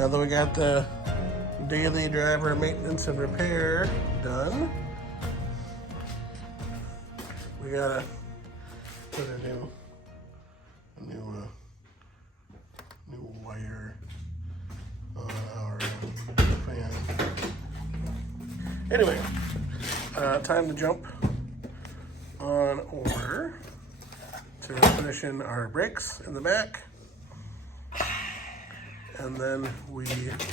Now that we got the daily driver maintenance and repair done, we gotta put a new wire on our fan. Anyway, time to jump on over to finish in our brakes in the back, and then we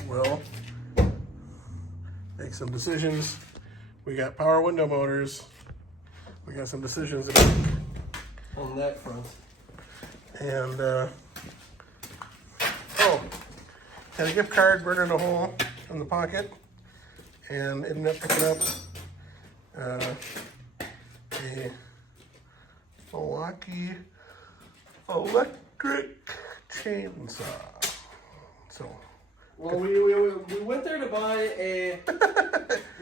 will make some decisions. We got power window motors. We got some decisions to make on that front. And had a gift card burning a hole in the pocket, and ended up picking up a Milwaukee electric chainsaw. So, well, we went there to buy a.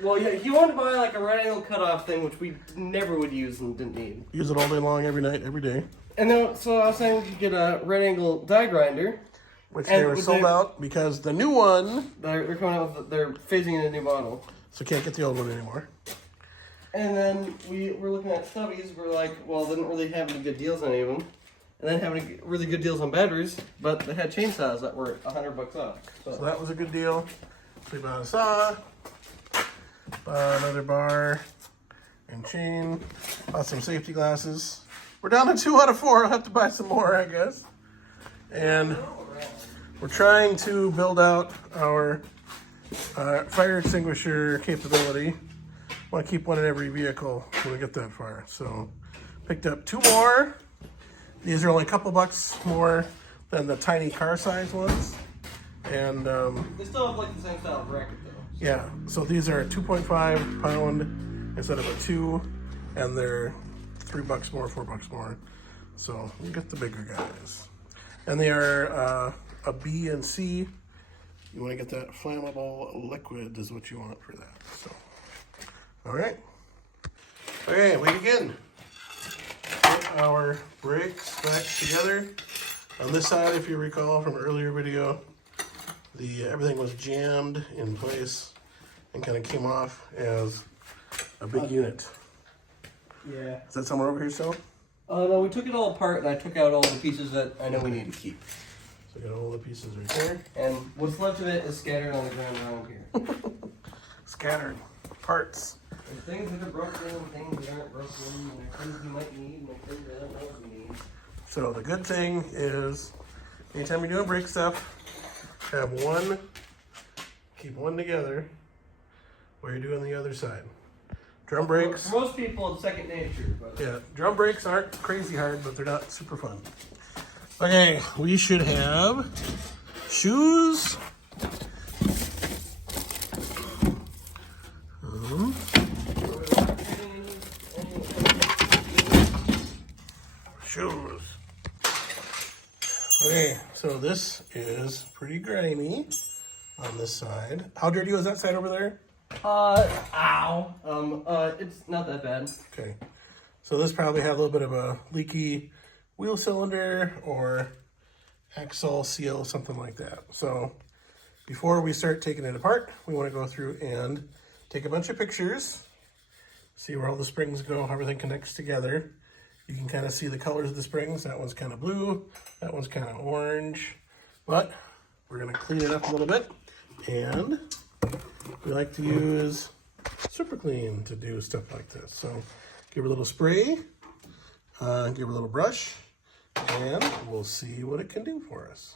Well, yeah, he wanted to buy like a right angle cutoff thing, which we never would use and didn't need. Use it all day long, every night, every day. And then, so I was saying we could get a right angle die grinder. Which they were sold out because the new one... They're coming out with, they're phasing in a new model. So can't get the old one anymore. And then we were looking at stubbies. We're like, well, they didn't really have any good deals on any of them. And then having really good deals on batteries, but they had chainsaws that were $100 off. So that was a good deal. So we bought a saw, bought another bar and chain, bought some safety glasses. We're down to 2 out of 4. I'll have to buy some more, I guess. And we're trying to build out our fire extinguisher capability. Want to keep one in every vehicle when we get that far. So picked up 2 more. These are only a couple bucks more than the tiny car size ones. And they still have like the same style of bracket though. Yeah, so these are a 2.5 pound instead of a 2, and they're $3 more, $4 more. So you get the bigger guys. And they are a B and C. You want to get that flammable liquid is what you want for that. So, all right. Okay, we begin. Put our brakes back together. On this side, if you recall from an earlier video, everything was jammed in place and kind of came off as a big unit. Yeah. Is that somewhere over here still? Oh no, we took it all apart and I took out all the pieces that I know we need to keep. So I got all the pieces right there. And what's left of it is scattered on the ground around here. Scattered parts. And things that are broken and things that aren't broken, and things you might need and things that I don't know what we need. So the good thing is, anytime you're doing brake stuff, keep one together while you're doing the other side. Drum brakes. For most people, it's second nature. But Yeah, drum brakes aren't crazy hard, but they're not super fun. Okay, we should have shoes. Shoes. Okay, so this is pretty grimy on this side. How dirty was that side over there? Ow. It's not that bad. Okay, so this probably had a little bit of a leaky wheel cylinder or axle seal, something like that. So before we start taking it apart, we want to go through and take a bunch of pictures, see where all the springs go, how everything connects together. You can kind of see the colors of the springs. That one's kind of blue, that one's kind of orange, but we're going to clean it up a little bit. And we like to use Super Clean to do stuff like this. So give her a little spray, give her a little brush, and we'll see what it can do for us.